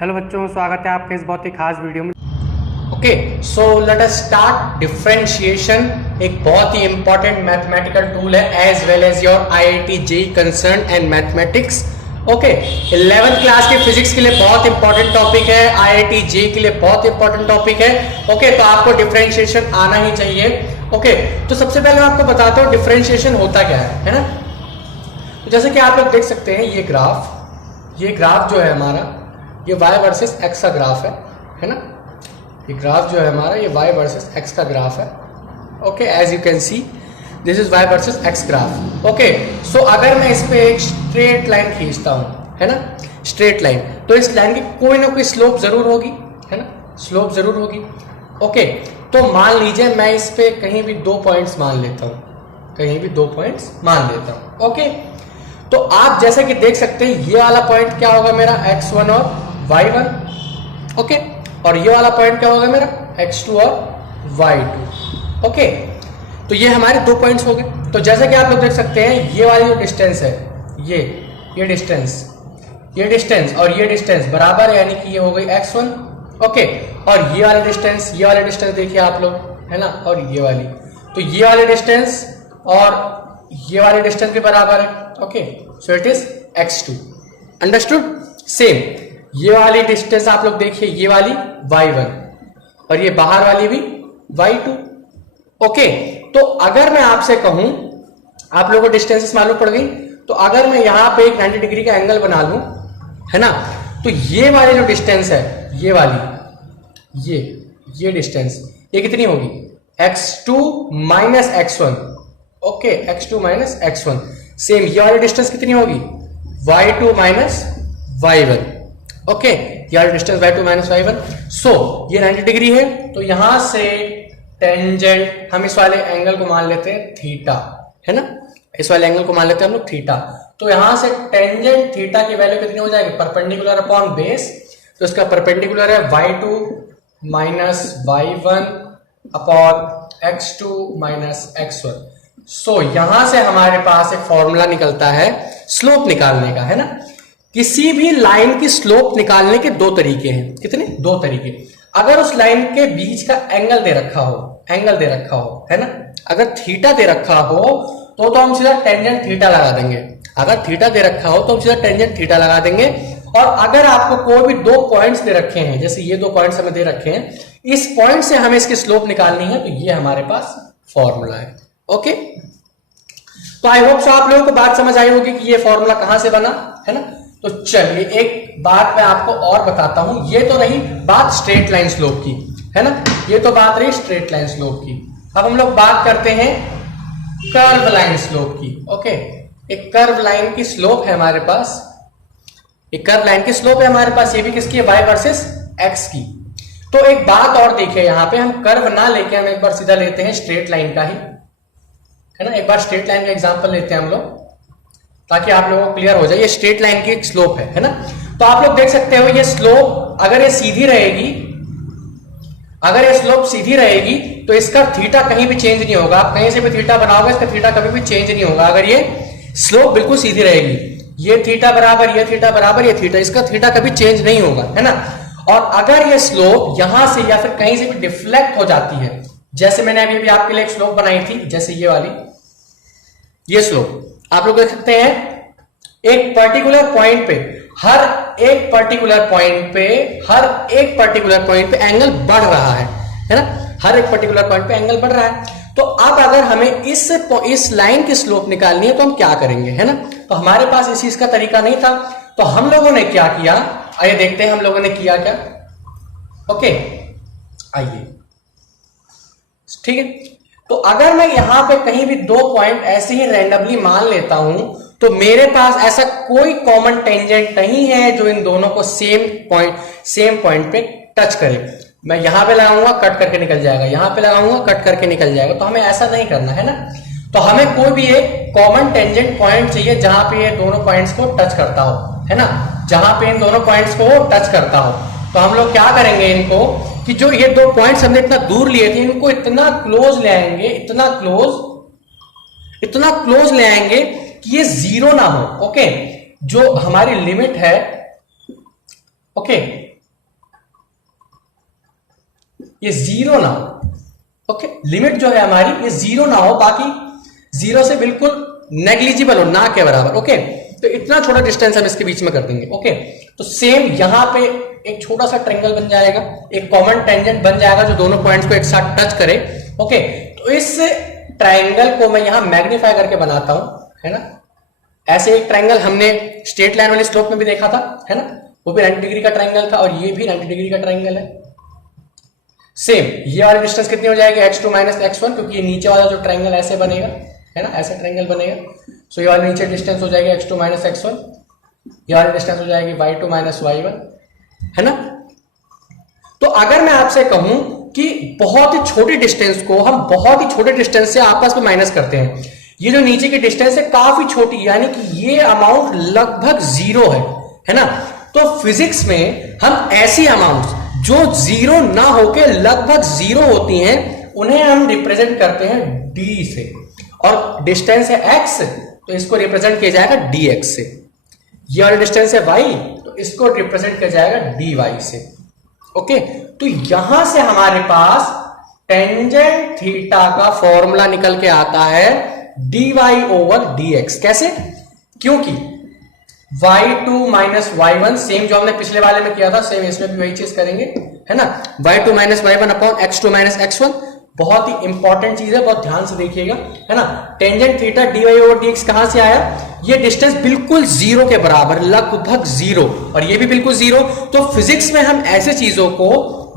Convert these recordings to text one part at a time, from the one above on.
Hello बच्चों, स्वागत है आपके इस बहुत ही खास वीडियो में। Okay, so let us start differentiation. एक बहुत ही इंपॉर्टेंट मैथमेटिकल टूल है as well as your IIT JEE concern and mathematics. Okay, 11th class के फिजिक्स के लिए बहुत इंपॉर्टेंट टॉपिक है, आईआईटी जेईई के लिए बहुत इंपॉर्टेंट टॉपिक है। ओके, तो आपको डिफरेंशिएशन आना ही चाहिए। ओके, तो सबसे पहले मैं आपको बताता हूँ डिफरेंशिएशन होता क्या है ना। तो जैसे कि आप लोग देख सकते हैं ये ग्राफ जो है हमारा, ये y वर्सेस x का ग्राफ है ना। ये ग्राफ जो है हमारा, ये y वर्सेस x का ग्राफ है। Okay, as you can see this is y versus x graph. Okay, so अगर मैं इस पे एक स्ट्रेट लाइन खींचता हूं, है ना, स्ट्रेट लाइन, तो इस लाइन की कोई ना कोई स्लोप जरूर होगी, है ना, स्लोप जरूर होगी। ओके, तो मान लीजिए मैं इस पे कहीं भी 2 पॉइंट्स मान लेता हूं, कहीं भी 2 पॉइंट्स मान लेता हूं। ओके, तो आप जैसे कि देख सकते हैं ये वाला पॉइंट क्या होगा मेरा, x1 और y1। ओके, और ये वाला पॉइंट क्या होगा मेरा, x2 और y2। ओके, तो ये हमारे 2 पॉइंट्स हो गए। तो जैसे कि आप लोग देख सकते हैं ये वाली जो डिस्टेंस है, ये डिस्टेंस और ये डिस्टेंस बराबर है, यानी कि ये हो गई x1। ओके, और ये वाली डिस्टेंस देखिए आप लोग, है ना, और ये वाली, तो ये वाली डिस्टेंस और ये वाली डिस्टेंस के बराबर है। Okay, so it is x2। Understood. Same ये वाली डिस्टेंस आप लोग देखिए, ये वाली y1 और ये बाहर वाली भी y2। ओके, तो अगर मैं आपसे कहूं, आप लोगों को डिस्टेंसेस मालूम पड़ गई, तो अगर मैं यहां पे एक 90 डिग्री का एंगल बना लूं, है ना, तो ये वाली जो डिस्टेंस है, ये वाली, ये डिस्टेंस, ये कितनी होगी, x2 minus x1। Okay, x2 minus x1। Same ये वाली डिस्टेंस कितनी होगी, y2 माइनस y1। ओके, ये वाली डिस्टेंस y2 माइनस y1। सो ये 90 डिग्री है, तो यहां से टेंजेंट, हम इस वाले एंगल को मान लेते हैं थीटा, है ना, इस वाले एंगल को मान लेते हैं हम लोग थीटा। तो यहां से टेंजेंट थीटा की वैल्यू कितनी हो जाएगी, परपेंडिकुलर अपॉन बेस, तो इसका परपेंडिकुलर है y2 minus y1 upon x2 minus x1। सो यहां से हमारे पास एक फॉर्मूला निकलता है स्लोप निकालने का, है ना। किसी भी लाइन की स्लोप निकालने के 2 तरीके हैं। कितने, 2 तरीके। अगर उस लाइन के बीच का एंगल दे रखा हो, है ना, अगर थीटा दे रखा हो तो हम सीधा टेंजेंट थीटा लगा देंगे। अगर थीटा दे रखा हो तो हम सीधा टेंजेंट थीटा लगा देंगे। और अगर आपको कोई भी 2 पॉइंट्स दे रखे हैं, जैसे ये 2 पॉइंट्स हमें दे रखे हैं, इस पॉइंट से हमें इसकी स्लोप निकालनी है, तो ये हमारे पास फॉर्मूला है। ओके, तो आई होप सो आप लोगों को बात समझ आई होगी कि ये फॉर्मूला कहां से बना, है ना। तो चलिए एक बात मैं आपको और बताता हूं। ये तो रही बात स्ट्रेट लाइन स्लोप की, है ना, ये तो बात रही स्ट्रेट लाइन स्लोप की। अब हम लोग बात करते हैं कर्व लाइन स्लोप की। ओके, एक कर्व लाइन की स्लोप है हमारे पास, एक कर्व लाइन की स्लोप है हमारे पास, ये भी किसकी है, y वर्सेस x की। तो एक बात और देखिए, यहां पे हम कर्व ना लेके हम एक बार सीधा लेते हैं स्ट्रेट लाइन का ही, है ना। एक बार स्ट्रेट लाइन का एग्जांपल लेते हैं हम लोग, ताकि आप लोगों को क्लियर हो जाए। ये स्ट्रेट लाइन की एक स्लोप है ना। तो आप लोग देख सकते हो ये स्लोप अगर ये सीधी रहेगी, अगर ये स्लोप सीधी रहेगी तो इसका थीटा कहीं भी चेंज नहीं होगा। आप कहीं से भी थीटा बनाओगे, इसका थीटा कभी भी चेंज नहीं होगा। अगर ये स्लोप बिल्कुल सीधी रहेगी, ये थीटा बराबर, ये थीटा बराबर, ये थीटा, इसका थीटा कभी चेंज नहीं होगा, है ना। और अगर ये स्लोप यहां से या फिर कहीं से भी डिफ्लेक्ट हो जाती है, जैसे मैंने अभी आपके लिए एक स्लोप बनाई थी, जैसे ये वाली, ये स्लोप आप लोग देख सकते हैं, एक पर्टिकुलर पॉइंट पे, हर एक पर्टिकुलर पॉइंट पे एंगल बढ़ रहा है ना, हर एक पर्टिकुलर पॉइंट पे एंगल बढ़ रहा है। तो अब अगर हमें इस लाइन की स्लोप निकालनी है तो हम क्या करेंगे, है ना। तो हमारे पास इस चीज का तरीका नहीं था, तो हम लोगों ने क्या किया, आइए देखते हैं हम लोगों ने किया क्या। ओके, आइए, ठीक है। तो अगर मैं यहां पे कहीं भी 2 पॉइंट ऐसे ही रैंडमली मान लेता हूं, तो मेरे पास ऐसा कोई कॉमन टेंजेंट नहीं है जो इन दोनों को सेम पॉइंट पे टच करे। मैं यहां पे लगाऊंगा, कट करके निकल जाएगा, यहां पे लगाऊंगा, कट करके निकल जाएगा। तो हमें ऐसा नहीं करना है ना। तो हमें कोई भी एक कॉमन टेंजेंट पॉइंट चाहिए जहां पे ये दोनों पॉइंट्स को टच करता हो, है ना, जहां पे इन दोनों पॉइंट्स को टच करता हो। तो हम लोग क्या करेंगे, इनको, कि जो ये 2 पॉइंट्स हमने इतना दूर लिए थे, इनको इतना क्लोज ले आएंगे, इतना क्लोज ले आएंगे कि ये 0 ना हो। ओके, जो हमारी लिमिट है, ओके, ये जीरो ना हो। ओके, लिमिट जो है हमारी ये जीरो ना हो, बाकी जीरो से बिल्कुल नेग्लिजिबल हो, ना के बराबर। ओके, तो इतना छोटा डिस्टेंस हम इसके बीच में कर देंगे। ओके, तो सेम यहां पे एक छोटा सा ट्रायंगल बन जाएगा, एक कॉमन टेंजेंट बन जाएगा जो दोनों पॉइंट्स को एक साथ टच करे। ओके, तो इस ट्रायंगल को मैं यहां मैग्नीफाई करके बनाता हूं, है ना। ऐसे एक ट्रायंगल हमने स्ट्रेट लाइन वाले स्लोप में भी देखा था, है ना, वो भी 90 डिग्री का ट्रायंगल था और ये भी 90 डिग्री का ट्रायंगल है। सेम ये वाली डिस्टेंस कितनी हो जाएगी, x2 माइनस x1, क्योंकि ये नीचे वाला जो ट्रायंगल ऐसे बनेगा, है ना, ऐसे ट्रायंगल बनेगा। सो ये वाली नीचे डिस्टेंस हो जाएगी x2 माइनस x1, ये वाली डिस्टेंस हो जाएगी y2 माइनस y1, है ना। तो अगर मैं आपसे कहूं कि बहुत ही छोटी डिस्टेंस को हम बहुत ही छोटे डिस्टेंस से आपस में माइनस करते हैं, ये जो नीचे की डिस्टेंस है काफी छोटी, यानी कि ये अमाउंट लगभग जीरो है ना। तो फिजिक्स में हम ऐसी अमाउंट्स जो जीरो ना होके लगभग जीरो होती हैं उन्हें हम रिप्रेजेंट करते हैं d से, और डिस्टेंस है x तो इसको रिप्रेजेंट किया जाएगा dx से। ये वाला डिस्टेंस है y तो इसको रिप्रेजेंट किया जाएगा dy से। ओके, तो यहां से हमारे पास टेंजेंट थीटा का फॉर्मूला निकल के आता है dy ओवर dx। कैसे? क्योंकि y2 माइनस y1 सेम जो हमने पिछले वाले में किया था, सेम इसमें भी वही चीज करेंगे, है ना। y2 minus y1 upon x2 minus x1, बहुत ही इंपॉर्टेंट चीज है, बहुत ध्यान से देखिएगा, है ना। Tangent theta dy over dx कहां से आया, ये डिस्टेंस बिल्कुल जीरो के बराबर, लगभग जीरो, और ये भी बिल्कुल जीरो। तो फिजिक्स में हम ऐसे चीजों को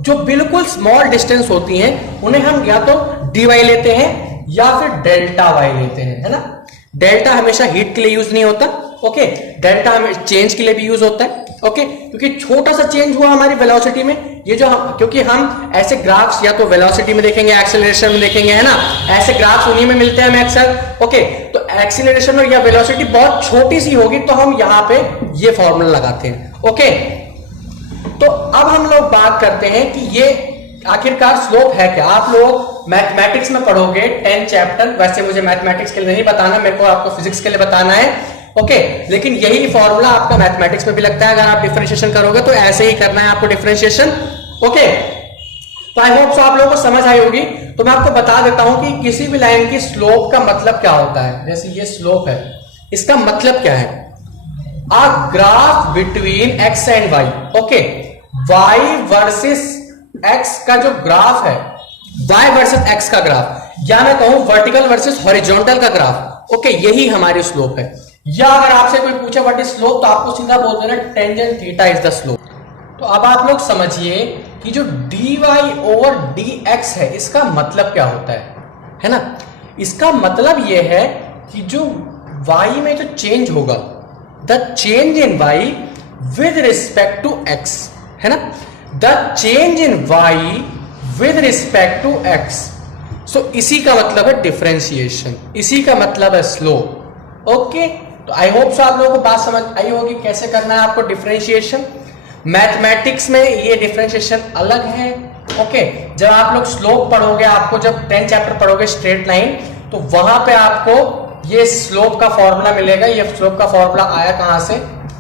जो बिल्कुल स्मॉल डिस्टेंस होती हैं उन्हें हम या तो dy लेते हैं या फिर डेल्टा y लेते हैं, है ना। डेल्टा हमेशा हीट के लिए यूज नहीं होता, ओके, डेल्टा हमें चेंज के लिए भी यूज होता है। ओके, क्योंकि छोटा सा चेंज हुआ हमारी वेलोसिटी में, ये जो हम, क्योंकि हम ऐसे ग्राफ्स या तो वेलोसिटी में देखेंगे, एक्सेलरेशन में देखेंगे, है ना, ऐसे ग्राफ्स उन्हीं में मिलते हैं हमें अक्सर। ओके, तो एक्सेलरेशन और या वेलोसिटी बहुत छोटी सी होगी तो हम यहां पे ये फॉर्मूला लगाते हैं। ओके, तो अब हम लोग बात करते हैं कि ये आखिरकार स्लोप है क्या। आप लोग मैथमेटिक्स में पढ़ोगे 10 चैप्टर, वैसे मुझे मैथमेटिक्स के लिए नहीं बताना, मेरे को आपको फिजिक्स के लिए बताना है। ओके, लेकिन यही फॉर्मूला आपका मैथमेटिक्स में भी लगता है, अगर आप डिफरेंशिएशन करोगे तो ऐसे ही करना है आपको डिफरेंशिएशन। ओके, तो आई होप सो आप लोगों को समझ आई होगी। तो मैं आपको बता देता हूं कि किसी भी लाइन की स्लोप का मतलब क्या होता है। जैसे ये स्लोप है, इसका मतलब क्या है, a graph between x and y. Okay, y versus x का जो ग्राफ है, वाई वर्सेस एक्स का ग्राफ, या मैं कहूं वर्टिकल वर्सेस हॉरिजॉन्टल का ग्राफ। ओके, यही हमारी स्लोप है। या अगर आपसे कोई पूछे व्हाट इज स्लोप, तो आपको सीधा बोल देना tangent theta is the slope. तो अब आप लोग समझिए कि जो dy ओवर dx है, इसका मतलब क्या होता है ना। इसका मतलब यह है कि जो y में जो चेंज होगा, the change in y with respect to x, है ना, the change in y with respect to x। So इसी का मतलब है डिफरेंशिएशन, इसी का मतलब है स्लोप। ओके, तो आई होप सो आप लोगों को बात समझ आई होगी कैसे करना है आपको डिफरेंशिएशन। मैथमेटिक्स में ये डिफरेंशिएशन अलग है। ओके, जब आप लोग स्लोप पढ़ोगे, आपको जब 10 चैप्टर पढ़ोगे स्ट्रेट लाइन, तो वहां पे आपको ये स्लोप का फॉर्मूला मिलेगा। ये स्लोप का फॉर्मूला आया कहां से,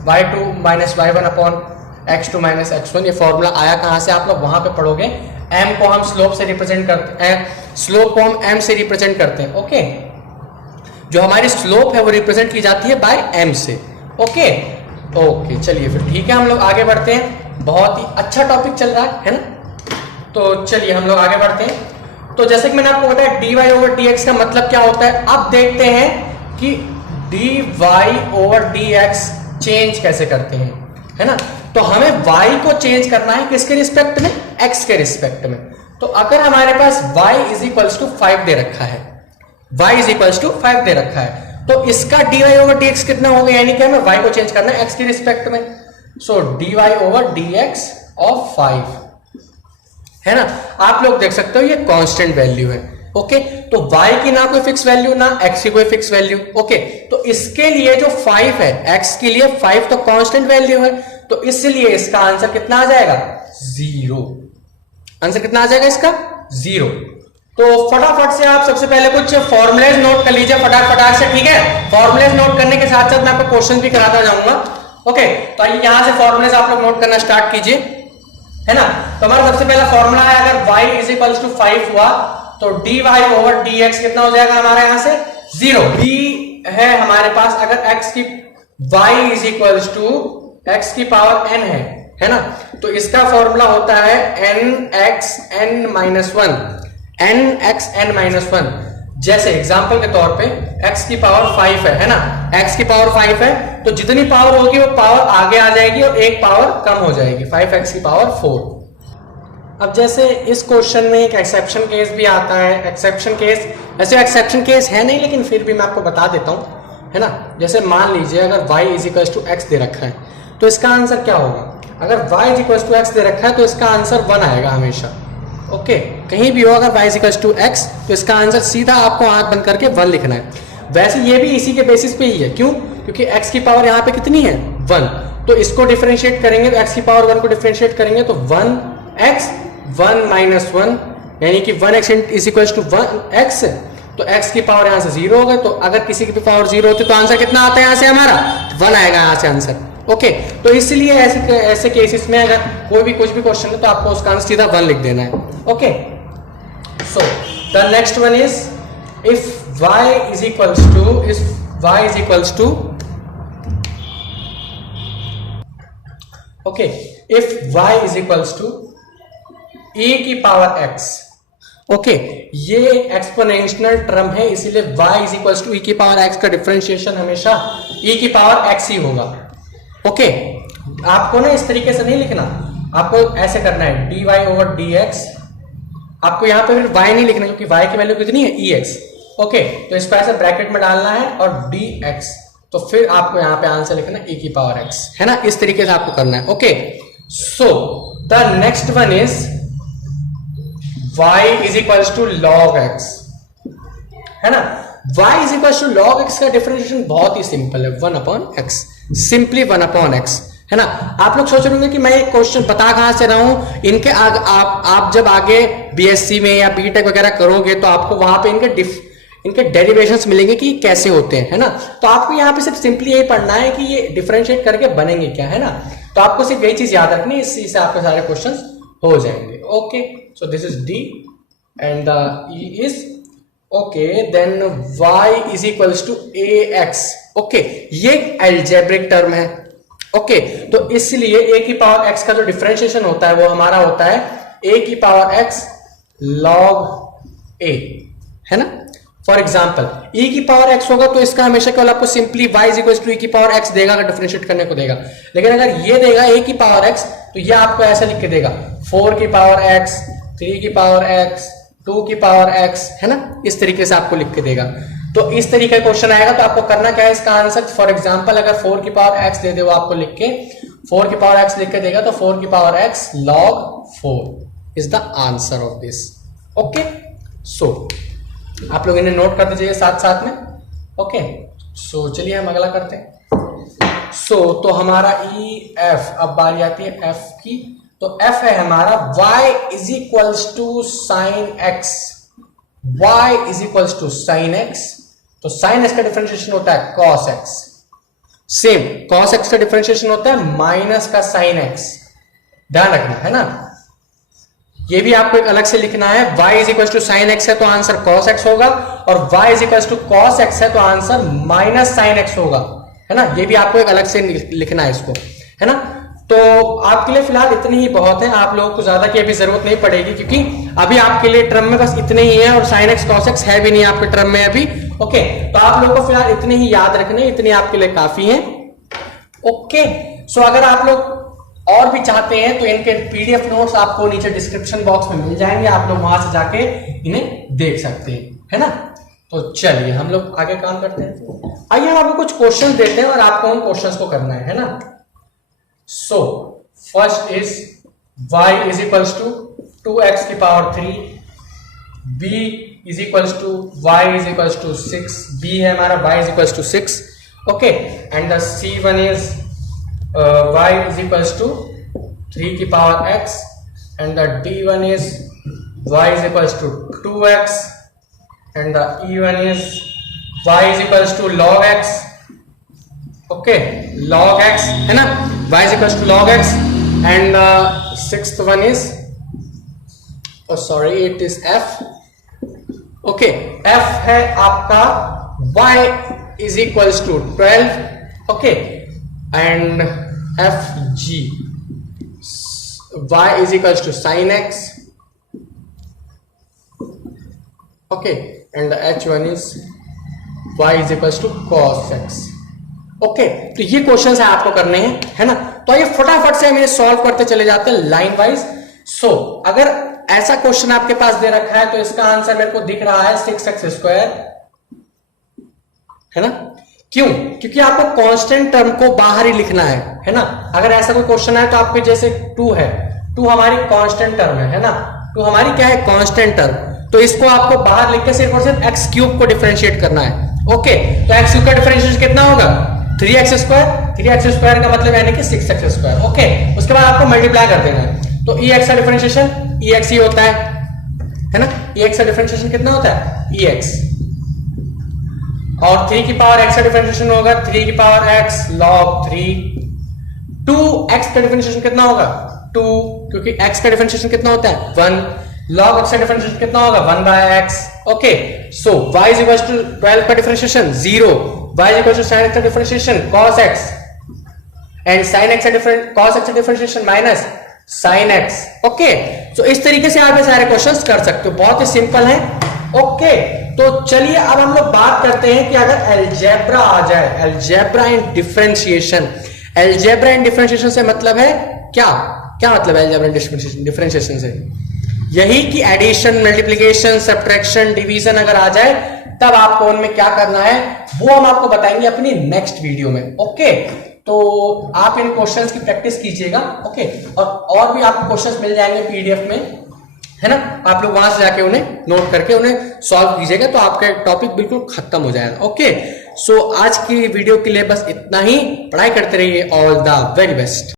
y2 minus y1 upon x2 minus x1, ये फॉर्मूला आया कहां से, आप लोग वहां पे पढ़ोगे। m को हम स्लोप से रिप्रेजेंट करते हैं, स्लोप को हम m से रिप्रेजेंट करते हैं। ओके, जो हमारी स्लोप है वो रिप्रेजेंट की जाती है बाय m से। ओके, ओके, चलिए फिर ठीक है, हम लोग आगे बढ़ते हैं। बहुत ही अच्छा टॉपिक चल रहा है ना। तो चलिए हम लोग आगे बढ़ते हैं। तो जैसे कि मैंने आपको बताया dy ओवर dx का मतलब क्या होता है। अब देखते हैं कि dy ओवर dx चेंज कैसे करते हैं, है ना। तो हमें y को चेंज करना है किसके रिस्पेक्ट में, x के रिस्पेक्ट में। तो अगर हमारे पास y इज इक्वल्स टू 5 दे रखा है, y इज इक्वल्स टू 5 दे रखा है, तो इसका dy ओवर dx कितना होगा, यानी कि हमें y को चेंज करना है x के रिस्पेक्ट में। सो dy ओवर dx ऑफ 5, है ना। आप लोग देख सकते हो ये कांस्टेंट वैल्यू है। ओके, तो y की ना कोई फिक्स वैल्यू, ना x की कोई फिक्स वैल्यू। ओके, तो इसके लिए जो 5 है, x के लिए 5 तो कांस्टेंट वैल्यू है, तो इसलिए इसका आंसर कितना आ जाएगा, 0। आंसर कितना आ जाएगा इसका, 0। तो फटाफट से आप सबसे पहले कुछ फॉर्मुलेज नोट कर लीजिए फटाफट से, ठीक है। फॉर्मुलेज नोट करने के साथ साथ मैं आपको क्वेश्चन भी कराता जाऊंगा। ओके, तो यहां से फॉर्मुलेज आप लोग नोट करना स्टार्ट कीजिए। है ना। तो हमारा सबसे पहला फॉर्मूला है, अगर y इज इक्वल टू 5 हुआ तो dy ओवर dx कितना हो जाएगा हमारे यहां से 0। b है हमारे पास, अगर x की y is equal to x की पावर n है ना, तो इसका फॉर्मूला होता है nxn माइनस 1, nxn माइनस 1। जैसे एग्जांपल के तौर पे x की पावर 5 है ना, x की पावर 5 है तो जितनी पावर होगी वो पावर आगे आ जाएगी और एक पावर कम हो जाएगी, 5x की पावर 4। अब जैसे इस क्वेश्चन में एक एक्सेप्शन केस भी आता है, एक्सेप्शन केस ऐसे एक्सेप्शन केस है नहीं लेकिन फिर भी मैं आपको बता देता हूं, है ना। जैसे मान लीजिए अगर y is equal to x दे रखा है तो इसका आंसर क्या होगा, अगर y is equal to x दे रखा है तो इसका आंसर 1 आएगा हमेशा। ओके, कहीं भी हो अगर y is equal to x तो इसका आंसर सीधा आपको आंख बंद करके 1 लिखना है। वैसे ये भी इसी के बेसिस पे ही है, क्यों, क्योंकि x की पावर यहाँ पे कितनी है 1, तो इसको डिफरेंशिएट करेंगे तो x की पावर 1 को डिफरेंशिएट करेंगे तो 1x 1 माइनस 1 यानी कि 1x is equal to 1x, तो x की पावर यहाँ से 0 होगा। तो अगर किसी की भी पावर 0 होती तो आंसर कितना आता है यहाँ से हमारा 1 आएगा यहाँ से आंसर। ओके, तो इसलिए ऐसे केसेस में अगर कोई भी कुछ भी क्वेश्चन है तो आपको उसका आंसर सीधा 1 लिख देना है। Okay, so the next one is if y is equals to okay, if y is equals to e की पावर x। ओके, ये एक्सपोनेंशियल टर्म है इसीलिए y is equals to e की पावर x का डिफरेंशिएशन हमेशा e की power x ही होगा। ओके, आपको ना इस तरीके से नहीं लिखना, आपको ऐसे करना है dy ओवर dx। आपको यहां पे फिर y नहीं लिखना क्योंकि y की वैल्यू कितनी है ex। ओके, तो इसको ऐसे ब्रैकेट में डालना है और dx, तो फिर आपको यहां पे आंसर लिखना e की पावर x, है ना। इस तरीके से आपको करना है। Okay, so the next one is y is equal to log x, है ना। y is equal to log x का डिफरेंशिएशन बहुत ही सिंपल है, 1 upon x, simply 1 upon x, है ना। आप लोग सोच रहे होंगे कि मैं एक क्वेश्चन बता कहां से रहा हूं, इनके आप जब आगे बीएससी में या बीटेक वगैरह करोगे तो आपको वहां पे इनके डेरिवेशंस मिलेंगे कि कैसे होते हैं, है ना। तो आपको यहाँ पे सिर्फ सिंपली यही पढ़ना है कि ये डिफरेंशिएट करके बनेंगे क्या, है ना। तो आपको सिर्फ यही चीज याद रखनी है, इसी से आपके सारे क्वेश्चन हो जाएंगे। Okay, so this is d and the e is okay, then y is equals to ax। Okay, ये अलजेब्रिक टर्म है। ओके, तो इसलिए a की पावर x का जो डिफरेंशिएशन होता है वो हमारा होता है a की पावर x log a, है ना। फॉर एग्जाम्पल e की पावर x होगा तो इसका हमेशा केवल आपको simply y is equal to e की पावर x देगा अगर डिफरेंशिएट करने को देगा। लेकिन अगर ये देगा a की पावर x तो ये आपको ऐसा लिख के देगा 4 की पावर x, 3 की पावर x, 2 की पावर x, है ना। इस तरीके से आपको लिख के देगा। तो इस तरीके का क्वेश्चन आएगा तो आपको करना क्या है इसका आंसर, फॉर एग्जांपल अगर 4 की पावर x दे दे वो आपको लिख के 4 की पावर x लिख के देगा तो 4 की power x log 4 is the answer of this. Okay, so आप लोग इन्हें नोट कर दीजिए साथ साथ में। ओके, सो चलिए हम अगला करते हैं। सो तो हमारा ई एफ, अब बारी आती है एफ की। तो एफ है हमारा y is equals to sine x, y is equals to sine x. तो साइन एक्स का डिफरेंशिएशन होता है cos x, same cos x का डिफरेंशिएशन होता है माइनस का साइन x। ध्यान रखना, है ना। ये भी आपको एक अलग से लिखना है, y is equal to sine x है तो आंसर cos x होगा, और y is equal to cos x है तो आंसर माइनस साइन x होगा, है ना। ये भी आपको एक अलग से लिखना है इसको, है ना। तो आपके लिए फिलहाल इतनी ही बहुत है, आप लोगों को ज्यादा की अभी जरूरत नहीं पड़ेगी क्योंकि अभी आपके लिए टर्म में बस इतने ही है और साइन एक्स cos x है भी नहीं आपके टर्म में अभी। ओके, तो आप लोगों को फिलहाल इतने ही याद रखने, इतने आपके लिए काफी है। ओके, सो अगर आप लोग और भी चाहते हैं तो इनके पीडीएफ नोट्स आपको नीचे डिस्क्रिप्शन बॉक्स में मिल जाएंगे, आप लोग वहां से जाके इन्हें देख सकते हैं, है ना। तो चलिए हम लोग आगे काम करते हैं। आइए हम आपको कुछ क्वेश्चन देते हैं और आपको उन क्वेश्चंस को करना है ना। So first is y is equals to 2x की power 3, b is equals to y is equals to 6, b है हमारा y is equals to 6। Okay, and the c1 is y is equals to 3 की power x, and the d1 is y is equals to 2x, and the e1 is y is equals to log x. Okay, log x है ना, y is equals to log x, and sixth one is sorry it is F. Okay, F है आपका y is equals to 12. Okay, and F G y is equals to sine x. Okay, and h1 is y is equals to cos x. Okay, तो ये questions है आपको करने हैं, है ना. तो ये फटाफट से हम ये सॉल्व करते चले जाते हैं लाइन वाइज. सो अगर ऐसा क्वेश्चन आपके पास दे रखा है तो इसका आंसर मेरे को दिख रहा है 6x², है ना. क्यों? क्योंकि आपको कांस्टेंट टर्म को बाहर ही लिखना है ना. अगर ऐसा कोई क्वेश्चन है तो आपके जैसे 2 है, 2 हमारी कांस्टेंट टर्म है ना. 2 हमारी क्या है? Constant term. तो इसको आपको बाहर लिख के सिर्फ और सिर्फ x³ को डिफरेंशिएट करना है. ओके, तो x³ का डिफरेंशिएशन कितना होगा? 3x². 3x² का मतलब यानी कि 6x². ओके, उसके बाद आपको मल्टीप्लाई कर देना है. तो ex का डिफरेंशिएशन ex ही होता है ना. ex का डिफरेंशिएशन कितना होता है? ex. और 3 की पावर x का डिफरेंशिएशन होगा 3 की पावर x log 3. 2x का डिफरेंशिएशन कितना होगा? 2, क्योंकि x का डिफरेंशिएशन कितना होता है? 1. log x का डिफरेंशिएशन कितना होगा? 1/x. Okay, so y is equal to 12 का differentiation 0. y is equal to sin x का differentiation cos x, and sin x का cos x का differentiation minus sin x. Okay, तो इस तरीके से आप ये सारे क्वेश्चंस कर सकते हो, बहुत ही सिंपल है. ओके, तो चलिए अब हम लोग बात करते हैं कि अगर अलजेब्रा आ जाए, algebra and differentiation. Algebra and differentiation से मतलब है क्या? क्या मतलब है अलजेब्रा एंड डिफरेंशिएशन से? यही कि एडिशन, मल्टीप्लिकेशन, सब्ट्रैक्शन, डिवीजन अगर आ जाए तब आपको उनमें क्या करना है वो हम आपको बताएंगे अपनी नेक्स्ट वीडियो में. ओके, तो आप इन क्वेश्चंस की प्रैक्टिस कीजिएगा. ओके, और भी आपको क्वेश्चंस मिल जाएंगे पीडीएफ में, है ना. आप लोग वहां से जाके उन्हें नोट करके उन्हें सॉल्व कीजिएगा तो आपका टॉपिक बिल्कुल खत्म हो जाएगा. ओके, सो आज की वीडियो के लिए बस इतना ही. पढ़ाई करते रहिए. All the very best.